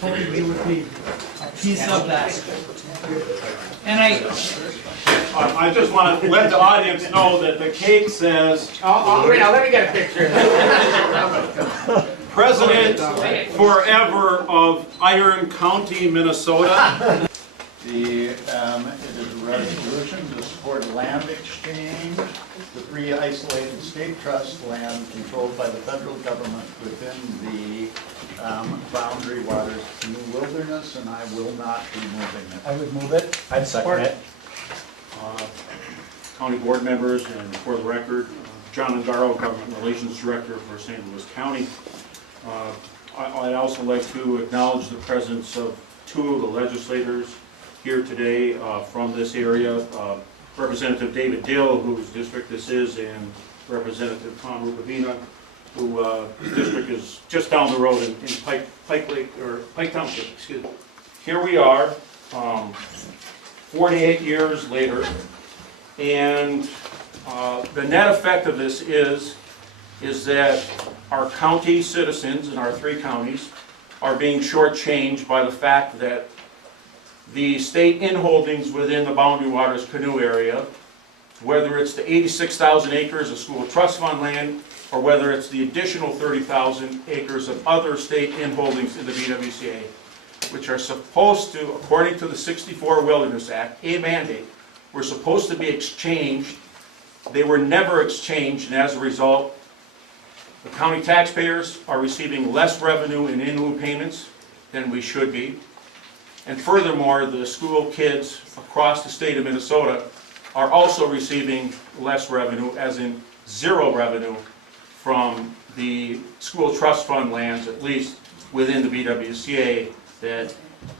was hoping you would be a piece of that. And I just want to let the audience know that the cake says, Wait, now let me get a picture. President Forever of Iron County, Minnesota. It is a resolution to support land exchange, the three isolated state trust land controlled by the federal government within the boundary waters of New Wilderness, and I will not be moving it. I would move it. I'd second it. County board members, and for the record, John Ungaro, Government Relations Director for St. Louis County. I'd also like to acknowledge the presence of two of the legislators here today from this area. Representative David Dill, whose district this is, and Representative Tom Rupavina, whose district is just down the road in Pike Township. Excuse me. Here we are, 48 years later, and the net effect of this is that our county citizens in our three counties are being shortchanged by the fact that the state inholdings within the Boundary Waters Canoe area, whether it's the 86,000 acres of school trust fund land, or whether it's the additional 30,000 acres of other state inholdings in the BWCA, which are supposed to, according to the '64 Wilderness Act, a mandate, were supposed to be exchanged. They were never exchanged, and as a result, the county taxpayers are receiving less revenue in in-lieu payments than we should be. And furthermore, the school kids across the state of Minnesota are also receiving less revenue, as in zero revenue, from the school trust fund lands, at least within the BWCA, that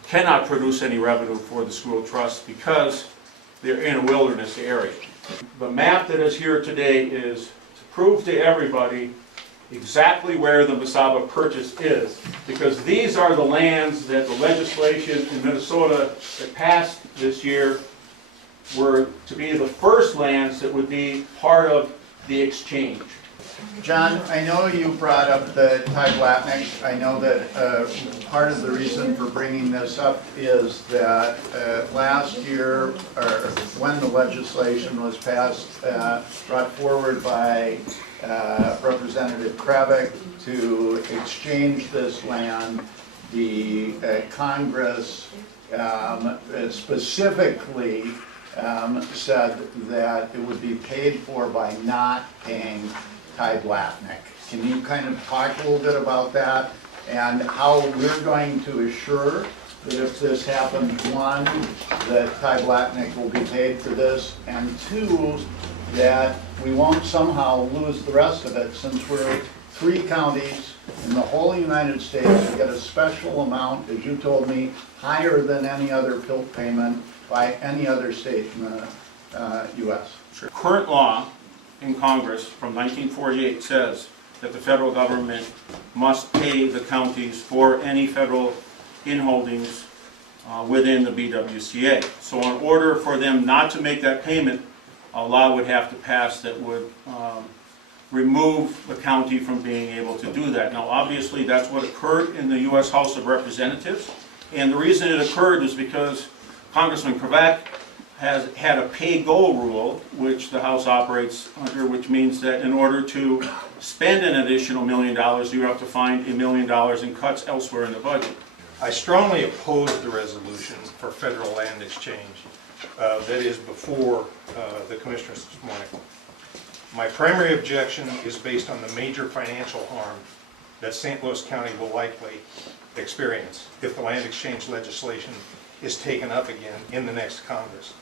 cannot produce any revenue for the school trust because they're in a wilderness area. The map that is here today is to prove to everybody exactly where the Mesaba Purchase is, because these are the lands that the legislation in Minnesota that passed this year were to be the first lands that would be part of the exchange. John, I know you brought up the Tyblatnik. I know that part of the reason for bringing this up is that last year, or when the legislation was passed, brought forward by Representative Kravick to exchange this land, the Congress specifically said that it would be paid for by not paying Tyblatnik. Can you kind of talk a little bit about that and how we're going to assure that if this happens, one, that Tyblatnik will be paid for this, and two, that we won't somehow lose the rest of it, since we're three counties in the whole United States to get a special amount, as you told me, higher than any other PILT payment by any other state in the U.S. Sure. Current law in Congress from 1948 says that the federal government must pay the counties for any federal inholdings within the BWCA. So in order for them not to make that payment, a law would have to pass that would remove the county from being able to do that. Now obviously that's what occurred in the U.S. House of Representatives, and the reason it occurred is because Congressman Kravick has had a pay-go rule, which the House operates under, which means that in order to spend an additional $1 million, you have to find $1 million in cuts elsewhere in the budget. I strongly oppose the resolution for federal land exchange that is before the commissioners this morning. My primary objection is based on the major financial harm that St. Louis County will likely experience if the land exchange legislation is taken up again in the next Congress.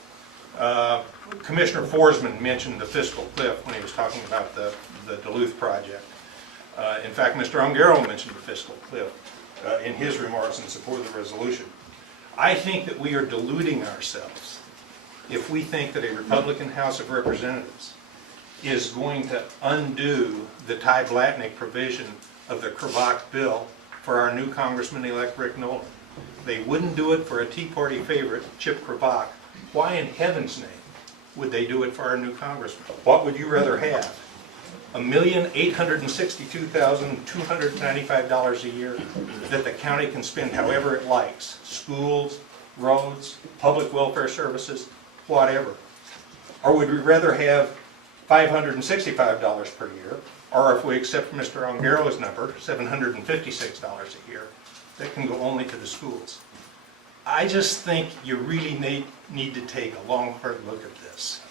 Commissioner Forsman mentioned the fiscal cliff when he was talking about the Duluth project. In fact, Mr. Ungaro mentioned the fiscal cliff in his remarks in support of the resolution. I think that we are deluding ourselves if we think that a Republican House of Representatives is going to undo the Tyblatnik provision of the Kravick bill for our new Congressman-elect Rick Nolan. They wouldn't do it for a Tea Party favorite, Chip Kravick. Why in heaven's name would they do it for our new congressman? What would you rather have? $1,862,295 a year that the county can spend however it likes, schools, roads, public welfare services, whatever? Or would we rather have $565 per year, or if we accept Mr. Ongero's number, $756 a year, that can go only to the schools? I just think you really need to take a long, hard look at this.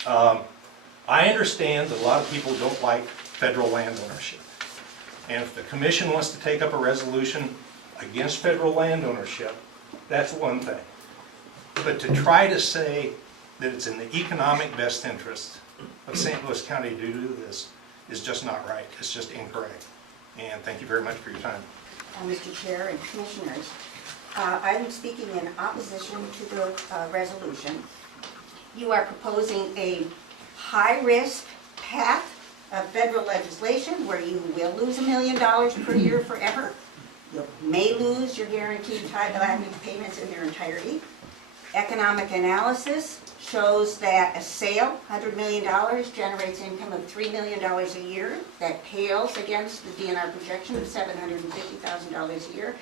I understand that a lot of people don't like federal land ownership. And if the commission wants to take up a resolution against federal land ownership, that's one thing. But to try to say that it's in the economic best interest of St. Louis County to do this is just not right. It's just incorrect. And thank you very much for your time. Mr. Chair and Commissioners, I'm speaking in opposition to the resolution. You are proposing a high-risk path of federal legislation where you will lose $1 million per year forever. You may lose your guaranteed tie-back payments in their entirety. Economic analysis shows that a sale, $100 million, generates income of $3 million a year. That pales against the DNR projection of $750,000 a year.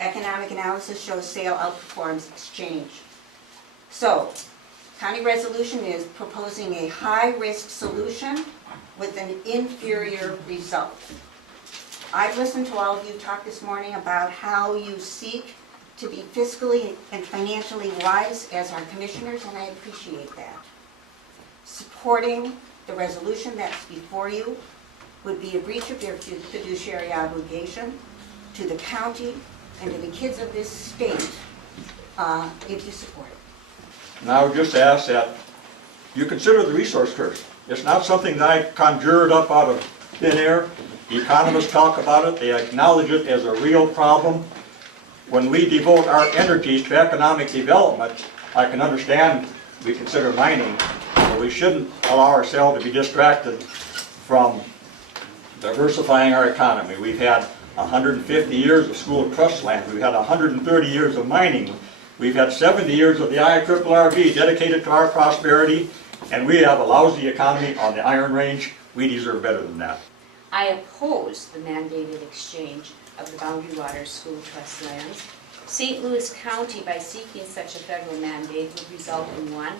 Economic analysis shows sale outperforms exchange. So, county resolution is proposing a high-risk solution with an inferior result. I've listened to all of you talk this morning about how you seek to be fiscally and financially wise as our commissioners, and I appreciate that. Supporting the resolution that's before you would be a breach of your fiduciary obligation to the county and to the kids of this state if you support it. And I would just ask that you consider the resource curse. It's not something that I conjured up out of thin air. The economists talk about it. They acknowledge it as a real problem. When we devote our energies to economic development, I can understand we consider mining, but we shouldn't allow ourselves to be distracted from diversifying our economy. We've had 150 years of school trust land. We've had 130 years of mining. We've had 70 years of the IRRRB dedicated to our prosperity, and we have a lousy economy on the Iron Range. We deserve better than that. I oppose the mandated exchange of the Boundary Waters School Trust lands. St. Louis County, by seeking such a federal mandate, would result in one,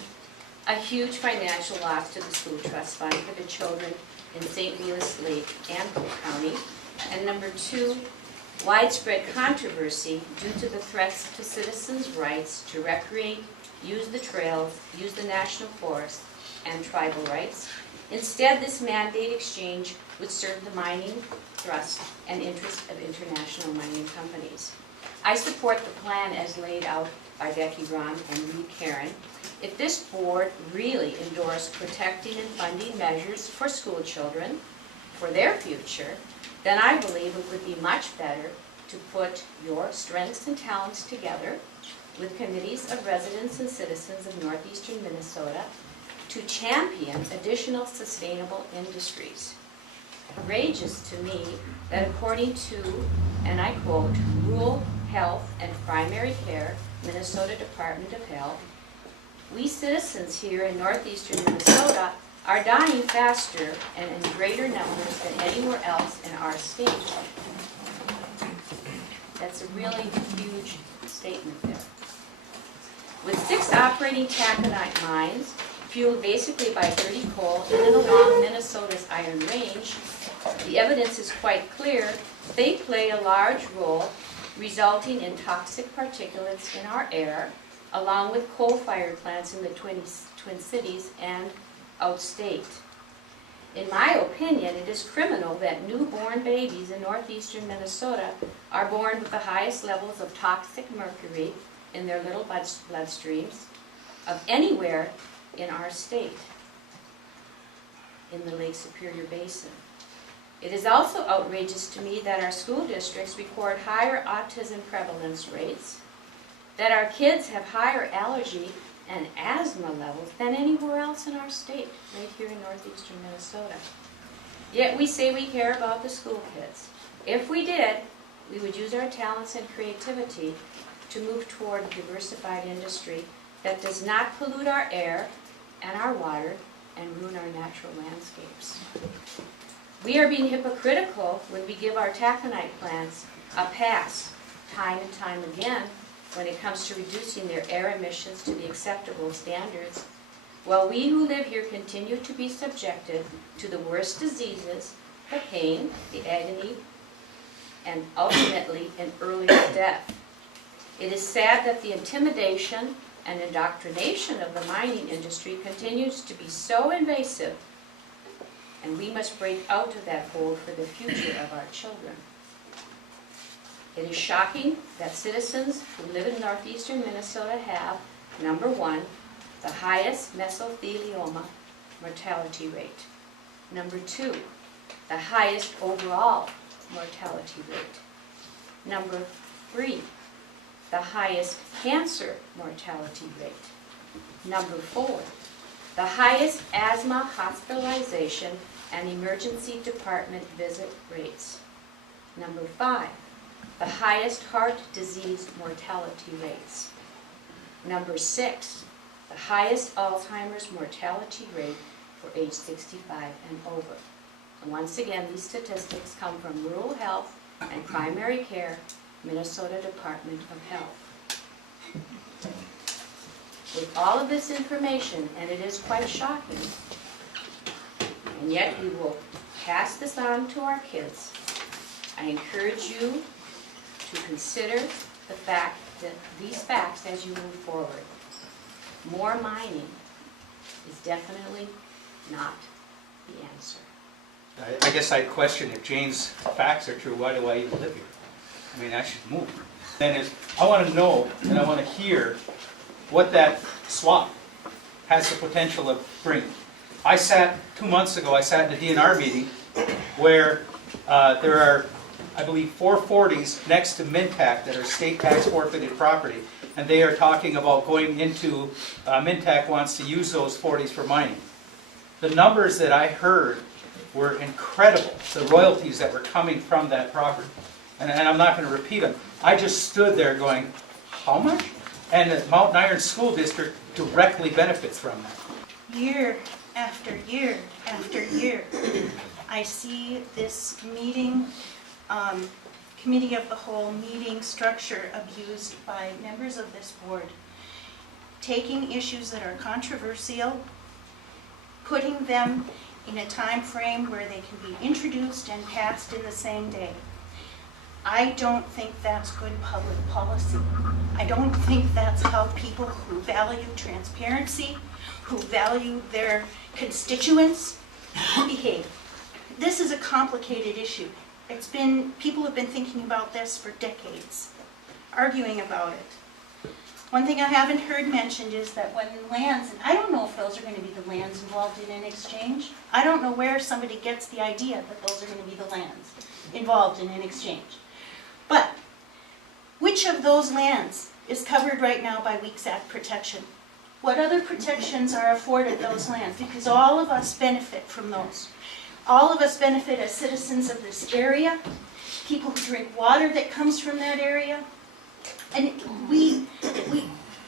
a huge financial loss to the school trust fund for the children in St. Louis Lake and Polk County, and number two, widespread controversy due to the threats to citizens' rights to recreate, use the trails, use the national forest, and tribal rights. Instead, this mandate exchange would serve the mining thrust and interest of international mining companies. I support the plan as laid out by Becky Ron and Reed Karen. If this board really endorsed protecting and funding measures for school children, for their future, then I believe it would be much better to put your strengths and talents together with committees of residents and citizens of northeastern Minnesota to champion additional sustainable industries. Outrageous to me that according to, and I quote, Rural Health and Primary Care, Minnesota Department of Health, we citizens here in northeastern Minnesota are dying faster and in greater numbers than anywhere else in our state. That's a really huge statement there. With 6 operating taconite mines, fueled basically by dirty coal in and along Minnesota's Iron Range, the evidence is quite clear. They play a large role, resulting in toxic particulates in our air, along with coal-fired plants in the Twin Cities and outstate. In my opinion, it is criminal that newborn babies in northeastern Minnesota are born with the highest levels of toxic mercury in their little bloodstreams of anywhere in our state, in the Lake Superior Basin. It is also outrageous to me that our school districts record higher autism prevalence rates, that our kids have higher allergy and asthma levels than anywhere else in our state, right here in northeastern Minnesota. Yet we say we care about the school kids. If we did, we would use our talents and creativity to move toward a diversified industry that does not pollute our air and our water and ruin our natural landscapes. We are being hypocritical when we give our taconite plants a pass time and time again when it comes to reducing their air emissions to the acceptable standards, while we who live here continue to be subjected to the worst diseases, the pain, the agony, and ultimately an earlier death. It is sad that the intimidation and indoctrination of the mining industry continues to be so invasive, and we must break out of that hold for the future of our children. It is shocking that citizens who live in northeastern Minnesota have, number one, the highest mesothelioma mortality rate. Number two, the highest overall mortality rate. Number three, the highest cancer mortality rate. Number four, the highest asthma hospitalization and emergency department visit rates. Number five, the highest heart disease mortality rates. Number six, the highest Alzheimer's mortality rate for age 65 and over. And once again, these statistics come from Rural Health and Primary Care, Minnesota Department of Health. With all of this information, and it is quite shocking, and yet we will pass this on to our kids, I encourage you to consider the fact that these facts as you move forward. More mining is definitely not the answer. I guess I'd question if Jane's facts are true, why do I even live here? I mean, I should move. Then I want to know and I want to hear what that swap has the potential of bringing. 2 months ago, I sat in a DNR meeting where there are, I believe, 4 40s next to Mintac that are state tax forfeited property. And they are talking about going into, Mintac wants to use those 40s for mining. The numbers that I heard were incredible, the royalties that were coming from that property. And I'm not going to repeat them. I just stood there going, how much? And the Mountain Iron School District directly benefits from that. Year after year after year, I see this meeting, committee of the whole meeting structure abused by members of this board, taking issues that are controversial, putting them in a time frame where they can be introduced and passed in the same day. I don't think that's good public policy. I don't think that's how people who value transparency, who value their constituents, behave. This is a complicated issue. People have been thinking about this for decades, arguing about it. One thing I haven't heard mentioned is that when lands, and I don't know if those are going to be the lands involved in an exchange. I don't know where somebody gets the idea that those are going to be the lands involved in an exchange. But which of those lands is covered right now by Weeks Act protection? What other protections are afforded those lands? Because all of us benefit from those. All of us benefit as citizens of this area, people who drink water that comes from that area. And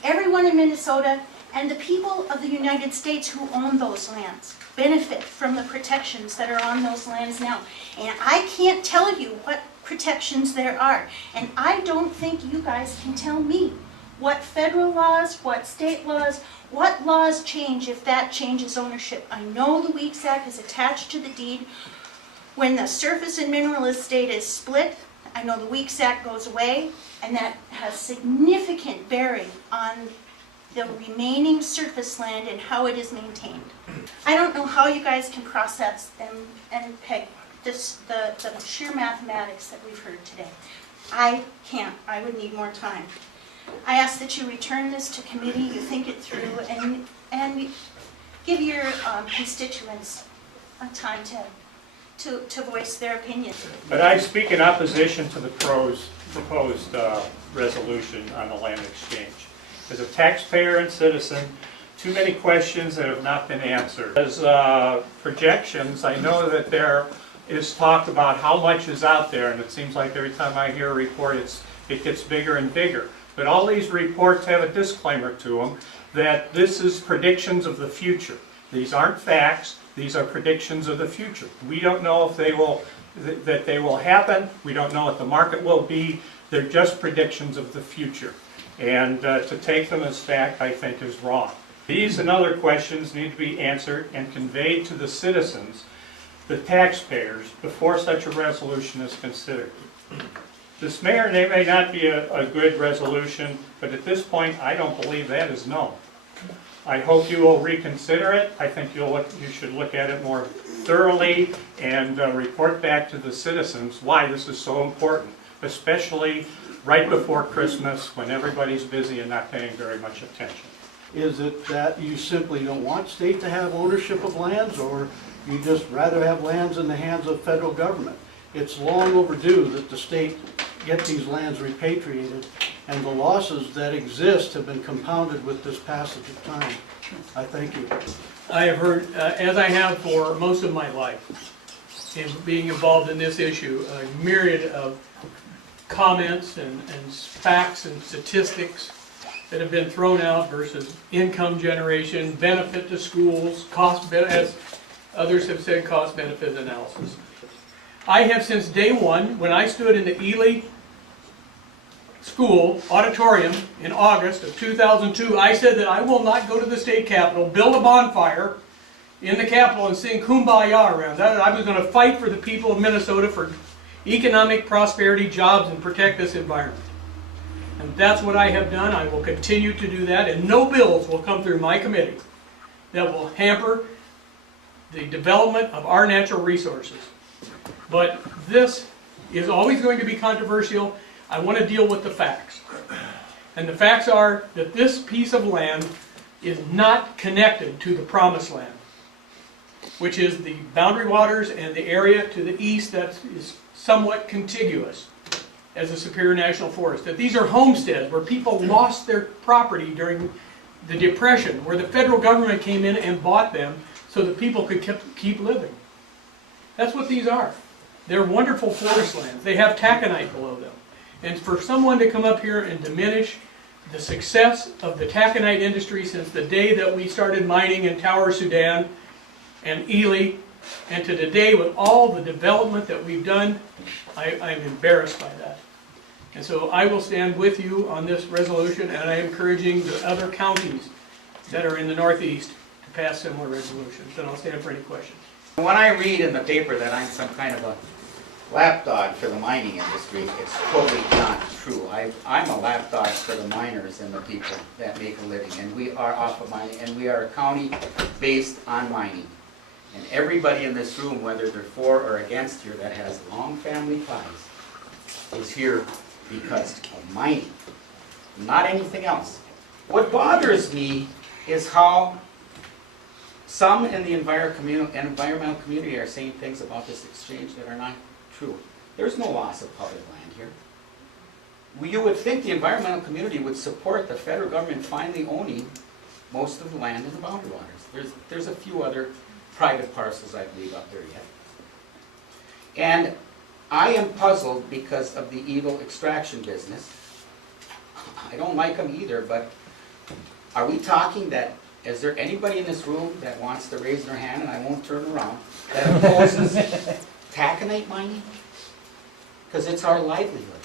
everyone in Minnesota and the people of the United States who own those lands benefit from the protections that are on those lands now. And I can't tell you what protections there are. And I don't think you guys can tell me what federal laws, what state laws, what laws change if that changes ownership. I know the Weeks Act is attached to the deed. When the surface and mineral estate is split, I know the Weeks Act goes away, and that has significant bearing on the remaining surface land and how it is maintained. I don't know how you guys can process and peg this, the sheer mathematics that we've heard today. I can't. I would need more time. I ask that you return this to committee, you think it through, and give your constituents a time to voice their opinion. But I speak in opposition to the proposed resolution on the land exchange. As a taxpayer and citizen, too many questions that have not been answered. As projections, I know that there is talk about how much is out there, and it seems like every time I hear a report, it gets bigger and bigger. But all these reports have a disclaimer to them that this is predictions of the future. These aren't facts, these are predictions of the future. We don't know if they will, that they will happen, we don't know what the market will be, they're just predictions of the future. And to take them as fact, I think, is wrong. These and other questions need to be answered and conveyed to the citizens, the taxpayers, before such a resolution is considered. This may or may not be a good resolution, but at this point, I don't believe that is known. I hope you will reconsider it. I think you should look at it more thoroughly and report back to the citizens why this is so important, especially right before Christmas when everybody's busy and not paying very much attention. Is it that you simply don't want state to have ownership of lands, or you just rather have lands in the hands of federal government? It's long overdue that the state get these lands repatriated, and the losses that exist have been compounded with this passage of time. I thank you. I have heard, as I have for most of my life, in being involved in this issue, a myriad of comments and facts and statistics that have been thrown out versus income generation, benefit to schools, as others have said, cost-benefit analysis. I have since day one, when I stood in the Ely School auditorium in August of 2002, I said that I will not go to the state capitol, build a bonfire in the capitol and sing Kumbaya around. I was going to fight for the people of Minnesota for economic prosperity, jobs, and protect this environment. And that's what I have done. I will continue to do that, and no bills will come through my committee that will hamper the development of our natural resources. But this is always going to be controversial. I want to deal with the facts. And the facts are that this piece of land is not connected to the promised land, which is the boundary waters and the area to the east that is somewhat contiguous as a Superior National Forest. That these are homesteads where people lost their property during the Depression, where the federal government came in and bought them so that people could keep living. That's what these are. They're wonderful forest lands. They have taconite below them. And for someone to come up here and diminish the success of the taconite industry since the day that we started mining in Tower, Sudan and Ely, and to today with all the development that we've done, I'm embarrassed by that. And so I will stand with you on this resolution, and I am encouraging the other counties that are in the Northeast to pass similar resolutions. And I'll stand for any questions. When I read in the paper that I'm some kind of a lapdog for the mining industry, it's totally not true. I'm a lapdog for the miners and the people that make a living, and we are off of mining, and we are a county based on mining. And everybody in this room, whether they're for or against here, that has long family ties, is here because of mining, not anything else. What bothers me is how some in the environmental community are saying things about this exchange that are not true. There's no loss of public land here. You would think the environmental community would support the federal government finally owning most of the land in the boundary waters. There's a few other private parcels, I believe, up there yet. And I am puzzled because of the evil extraction business. I don't like them either, but are we talking that, is there anybody in this room that wants to raise their hand, and I won't turn around, that opposes taconite mining? Because it's our livelihood.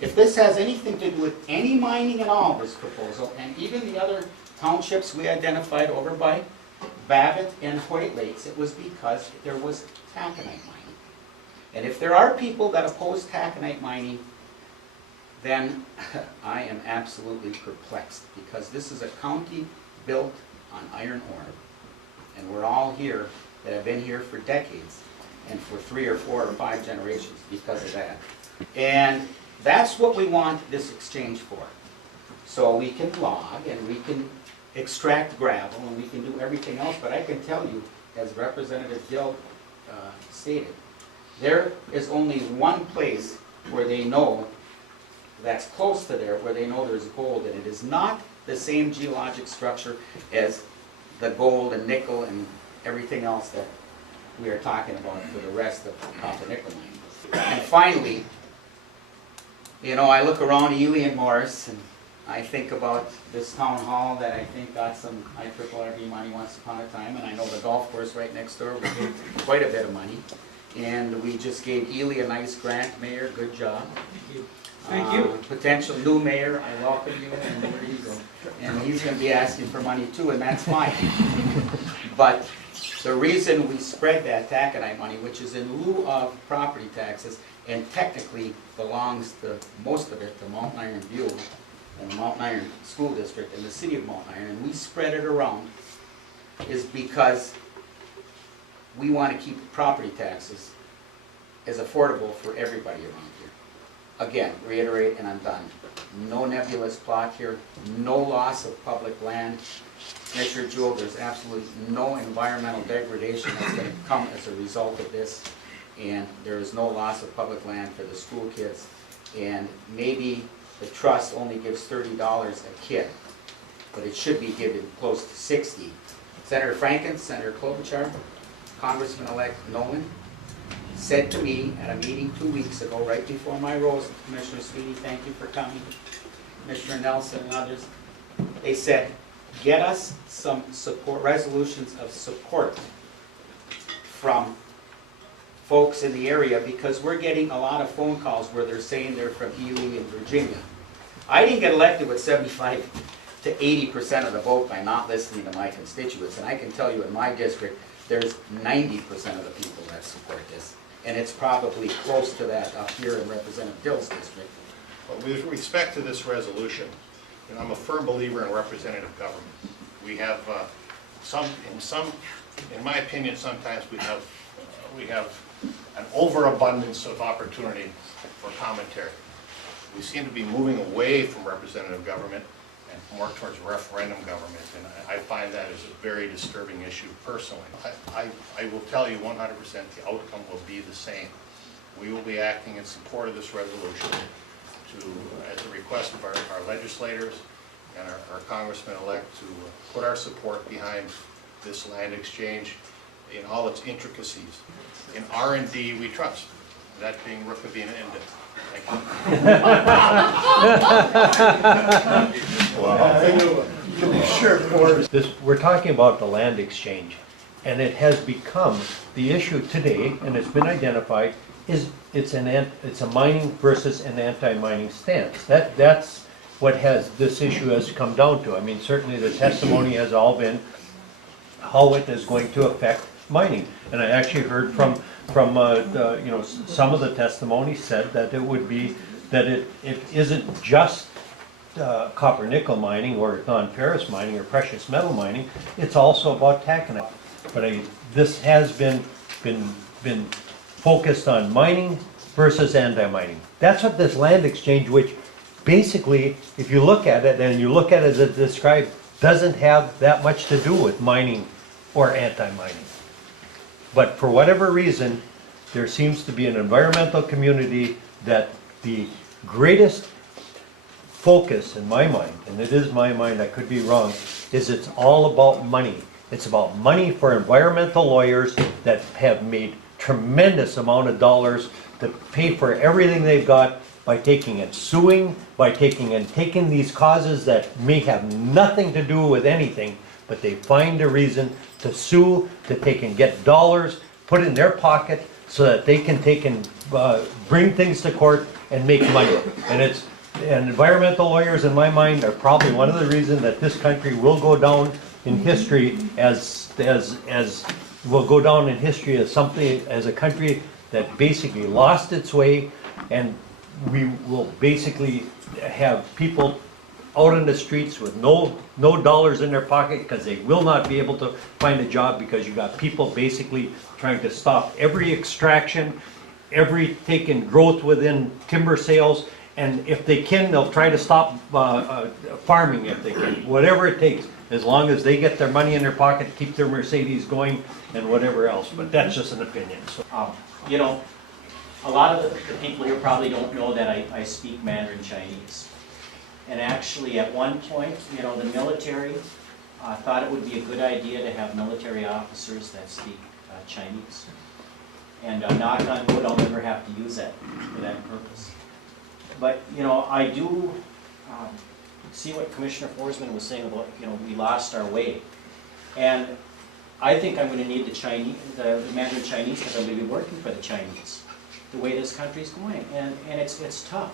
If this has anything to do with any mining at all, this proposal, and even the other townships we identified over by Babbitt and Hoyt Lakes, it was because there was taconite mining. And if there are people that oppose taconite mining, then I am absolutely perplexed, because this is a county built on iron ore. And we're all here that have been here for decades, and for 3 or 4 or 5 generations because of that. And that's what we want this exchange for. So we can log, and we can extract gravel, and we can do everything else, but I can tell you, as Representative Gill stated, there is only one place where they know that's close to there, where they know there's gold, and it is not the same geologic structure as the gold and nickel and everything else that we are talking about for the rest of copper nickel mining. And finally, you know, I look around Ely and Morris, and I think about this town hall that I think got some IRRB money once upon a time, and I know the golf course right next door, we gave quite a bit of money. And we just gave Ely a nice grant, Mayor, good job. Thank you. Potential new mayor, I welcome you, and there you go. And he's gonna be asking for money too, and that's fine. But the reason we spread that taconite money, which is in lieu of property taxes, and technically belongs to, most of it, to Mount Iron View, and the Mount Iron School District, and the city of Mount Iron, and we spread it around, is because we want to keep property taxes as affordable for everybody around here. Again, reiterate, and I'm done. No nebulous plot here, no loss of public land. Commissioner Jewell, there's absolutely no environmental degradation that's going to come as a result of this, and there is no loss of public land for the school kids. And maybe the trust only gives $30 a kid, but it should be given close to 60. Senator Franken, Senator Klobuchar, Congressman-elect Nolan said to me at a meeting 2 weeks ago, right before my rose, Commissioner Sweeney, thank you for coming, Commissioner Nelson and others, they said, get us some support, resolutions of support from folks in the area, because we're getting a lot of phone calls where they're saying they're from Ely and Virginia. I didn't get elected with 75 to 80% of the vote by not listening to my constituents, and I can tell you in my district, there's 90% of the people that support this, and it's probably close to that up here in Representative Dill's district. Well, with respect to this resolution, I'm a firm believer in representative government. We have in my opinion, sometimes we have an overabundance of opportunity for commentary. We seem to be moving away from representative government and more towards referendum government, and I find that is a very disturbing issue personally. I will tell you 100% the outcome will be the same. We will be acting in support of this resolution at the request of our legislators and our congressman-elect to put our support behind this land exchange in all its intricacies. In R&D, we trust. That being Rookavina ended. We're talking about the land exchange, and it has become the issue today, and it's been identified, is it's a mining versus an anti-mining stance. That's what this issue has come down to. I mean, certainly the testimony has all been how it is going to affect mining, and I actually heard from some of the testimony said that it would be that it isn't just copper nickel mining or non-ferrous mining or precious metal mining. It's also about taconite. But this has been focused on mining versus anti-mining. That's what this land exchange, which basically, if you look at it and you look at it as it's described, doesn't have that much to do with mining or anti-mining. But for whatever reason, there seems to be an environmental community that the greatest focus in my mind, and it is my mind, I could be wrong, is it's all about money. It's about money for environmental lawyers that have made tremendous amount of dollars to pay for everything they've got by taking and suing, by taking these causes that may have nothing to do with anything, but they find a reason to sue, to take and get dollars, put in their pocket so that they can take and bring things to court and make money. And environmental lawyers, in my mind, are probably one of the reasons that this country will go down in history as a country that basically lost its way, and we will basically have people out on the streets with no dollars in their pocket because they will not be able to find a job, because you got people basically trying to stop every extraction, every taking growth within timber sales, and if they can, they'll try to stop farming if they can, whatever it takes, as long as they get their money in their pocket, keep their Mercedes going and whatever else. But that's just an opinion. So. A lot of the people here probably don't know that I speak Mandarin Chinese. And actually, at one point, the military thought it would be a good idea to have military officers that speak Chinese. And knock on wood, I'll never have to use that for that purpose. But, I do see what Commissioner Forsman was saying about, we lost our way. And I think I'm gonna need the Mandarin Chinese, because I'm gonna be working for the Chinese, the way this country's going, and it's tough.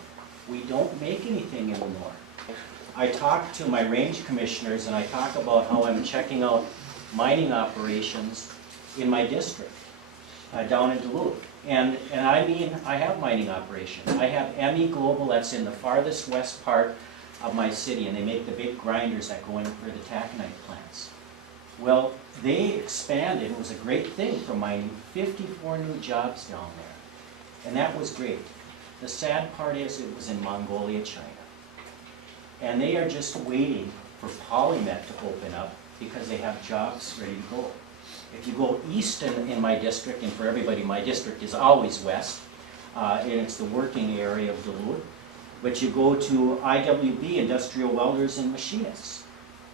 We don't make anything anymore. I talk to my range commissioners, and I talk about how I'm checking out mining operations in my district, down in Duluth. And I mean, I have mining operations. I have ME Global that's in the farthest west part of my city, and they make the big grinders that go in for the taconite plants. Well, they expanded, it was a great thing for mining, 54 new jobs down there. And that was great. The sad part is it was in Mongolia, China. And they are just waiting for Polymet to open up because they have jobs ready to go. If you go east in my district, and for everybody, my district is always west, and it's the working area of Duluth, but you go to IWB, Industrial Welders and Machinists,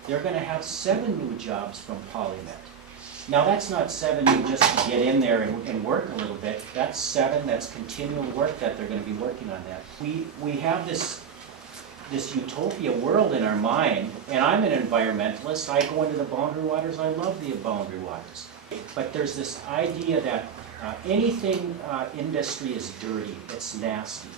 they're gonna have 7 new jobs from Polymet. Now that's not 7 new just to get in there and work a little bit, that's 7, that's continual work that they're gonna be working on that. We have this utopia world in our mind, and I'm an environmentalist, I go into the boundary waters, I love the boundary waters. But there's this idea that anything industry is dirty, it's nasty.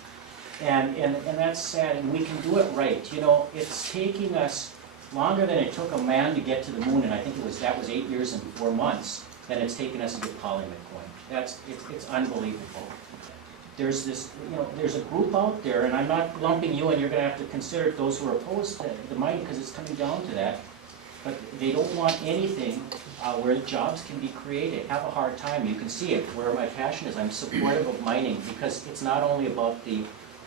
And that's sad, and we can do it right. It's taking us longer than it took a man to get to the moon, and I think that was 8 years and 4 months, than it's taken us to get Polymet going. It's unbelievable. There's there's a group out there, and I'm not lumping you, and you're gonna have to consider those who are opposed to the mining, because it's coming down to that. But they don't want anything where jobs can be created. Have a hard time. You can see it where my passion is. I'm supportive of mining because it's not only about the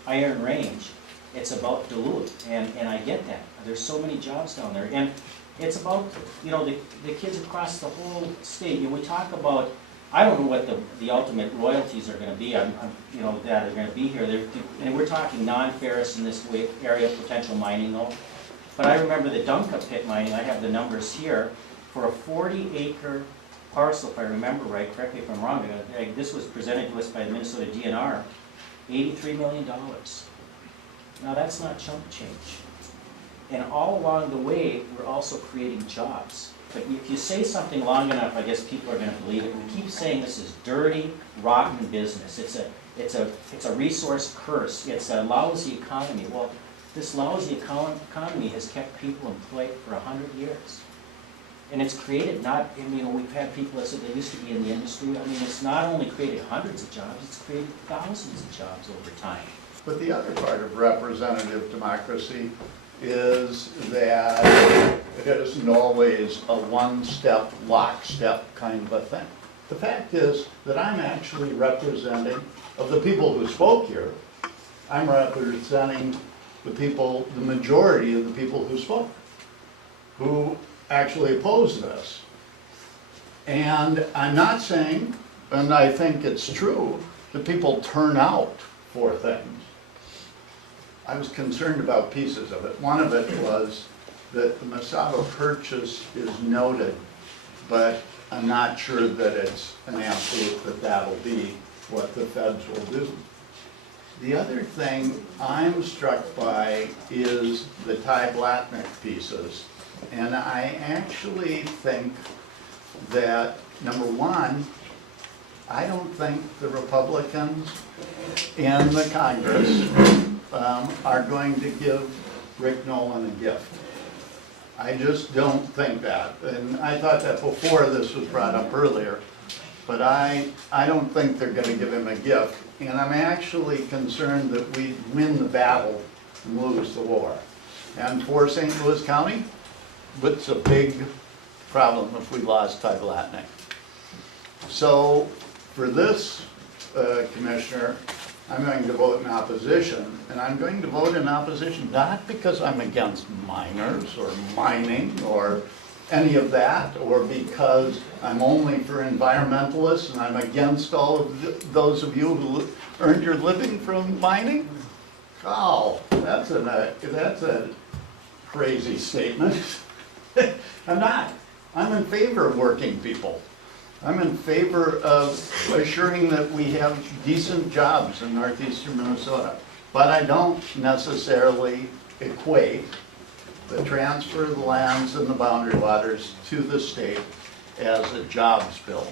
Iron Range, it's about Duluth, and I get that. There's so many jobs down there, and it's about the kids across the whole state. We talk about, I don't know what the ultimate royalties are going to be. That are going to be here. And we're talking non-ferrous in this area of potential mining, though. But I remember the Dunka pit mining. I have the numbers here for a 40-acre parcel, if I remember right. Correct me if I'm wrong. This was presented to us by the Minnesota DNR. $83 million. Now that's not chump change. And all along the way, we're also creating jobs. But if you say something long enough, I guess people are going to believe it. We keep saying this is dirty, rotten business. It's a resource curse. It's a lousy economy. Well, this lousy economy has kept people employed for 100 years. And it's created we've had people that said they used to be in the industry. It's not only created hundreds of jobs, it's created thousands of jobs over time. But the other part of representative democracy is that it isn't always a one-step, lockstep kind of a thing. The fact is that I'm actually representing, of the people who spoke here, I'm representing the majority of the people who spoke, who actually oppose this. And I'm not saying, and I think it's true, that people turn out for things. I was concerned about pieces of it. One of it was that the Mesaba purchase is noted, but I'm not sure that it's an absolute that that'll be what the feds will do. The other thing I'm struck by is the Ty Blatnick pieces. And I actually think that, number one, I don't think the Republicans in the Congress are going to give Rick Nolan a gift. I just don't think that. And I thought that before this was brought up earlier. But I don't think they're going to give him a gift. And I'm actually concerned that we win the battle and lose the war. And for St. Louis County, it's a big problem if we lost Ty Blatnick. So for this, Commissioner, I'm going to vote in opposition. And I'm going to vote in opposition not because I'm against miners or mining or any of that, or because I'm only for environmentalists and I'm against all of those of you who earned your living from mining. Oh, that's a crazy statement. I'm not. I'm in favor of working people. I'm in favor of assuring that we have decent jobs in northeastern Minnesota. But I don't necessarily equate the transfer of the lands and the boundary waters to the state as a jobs bill.